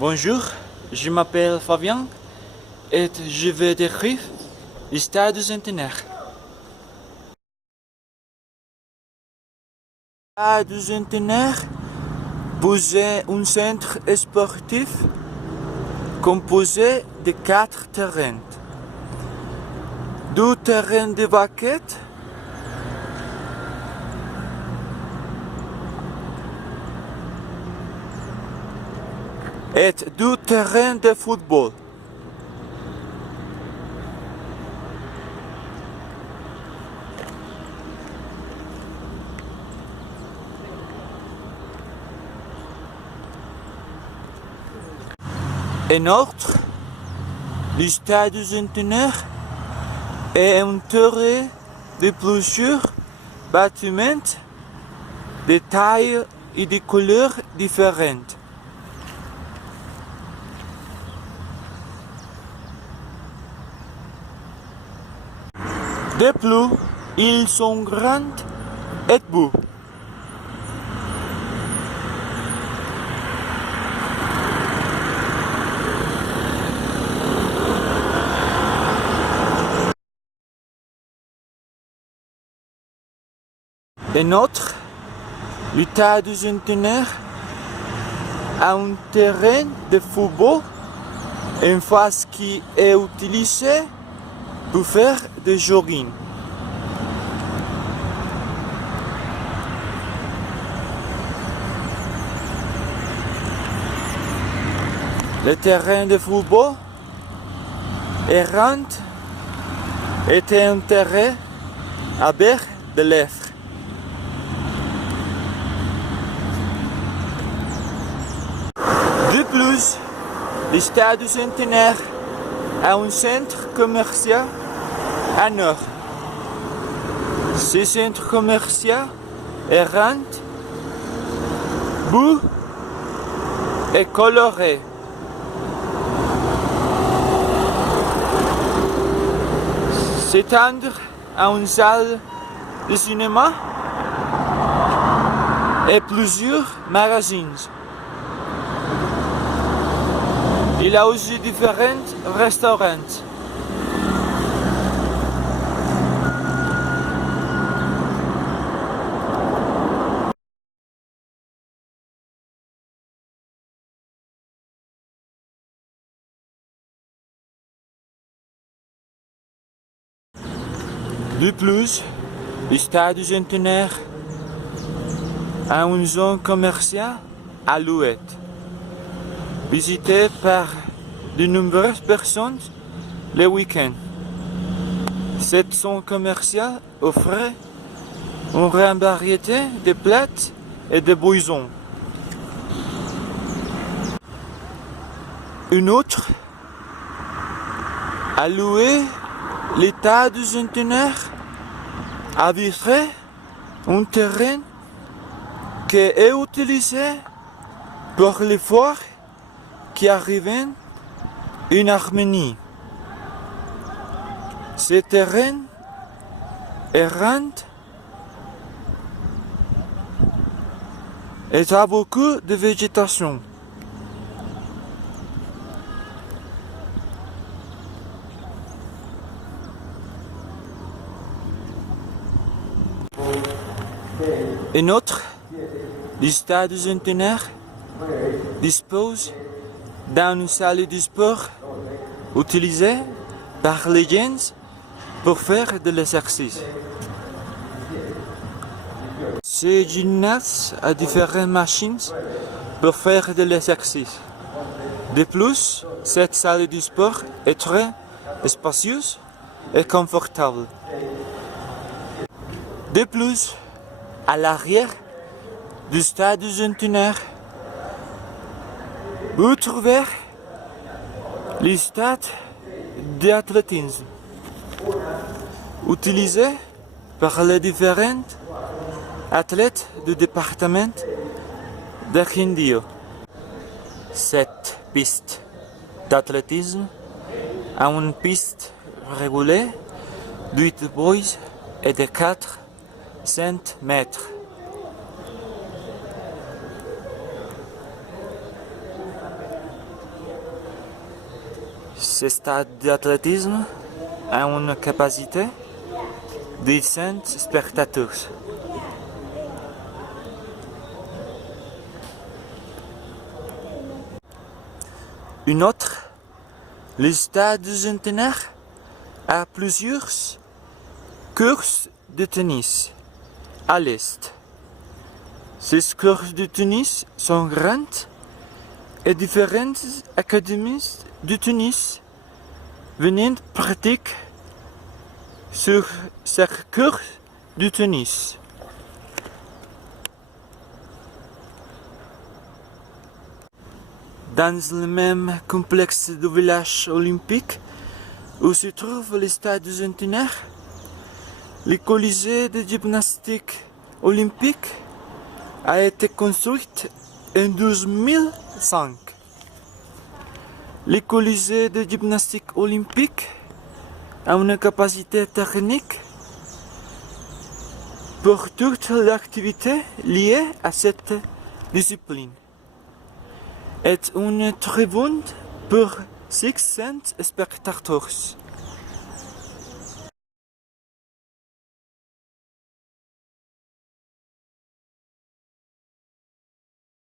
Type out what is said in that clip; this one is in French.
Bonjour, je m'appelle Fabien et je vais décrire le stade du Centenaire. Le stade du Centenaire possède un centre sportif composé de 4 terrains. 2 terrains de basket, et 2 terrains de football. En outre, le stade du Centenaire est entouré de plusieurs bâtiments de tailles et de couleurs différentes. De plus, ils sont grands et beaux. En outre, le stade du Centenaire a un terrain de football en face qui est utilisé pour faire du jogging. Le terrain de football errant était enterré avec de l'effre. De plus, le stade du Centenaire a un centre commercial à nord. Ce centre commercial est rond, beau et coloré. S'étendre à une salle de cinéma et plusieurs magasins. Il a aussi différents restaurants. De plus, le stade du Centenaire a une zone commerciale à louer, visitée par de nombreuses personnes le week-end. Cette zone commerciale offre une grande variété de plats et de boissons. Une autre a loué le stade du Centenaire a vitré un terrain qui est utilisé pour les foires qui arrivent en Arménie. Ce terrain est rond et a beaucoup de végétation. En outre, le stade du Centenaire dispose d'une salle de sport utilisée par les jeunes pour faire de l'exercice. Ce gymnase a différentes machines pour faire de l'exercice. De plus, cette salle de sport est très spacieuse et confortable. De plus, à l'arrière du stade du Centenaire, vous trouvez le stade d'athlétisme, utilisé par les différents athlètes du département de Quindío. Cette piste d'athlétisme a une piste régulée de 8 boys et de 400 mètres. Ce stade d'athlétisme a une capacité de 100 spectateurs. Une autre, le stade du Centenaire, a plusieurs courses de tennis à l'est. Ces courses de tennis sont grandes et différentes académies de tennis viennent pratiquer sur ces courses de tennis. Dans le même complexe du village olympique où se trouve le stade du Centenaire, le Colisée de gymnastique olympique a été construit en 2005. Le Colisée de gymnastique olympique a une capacité technique pour toutes les activités liées à cette discipline et une tribune pour 600 spectateurs.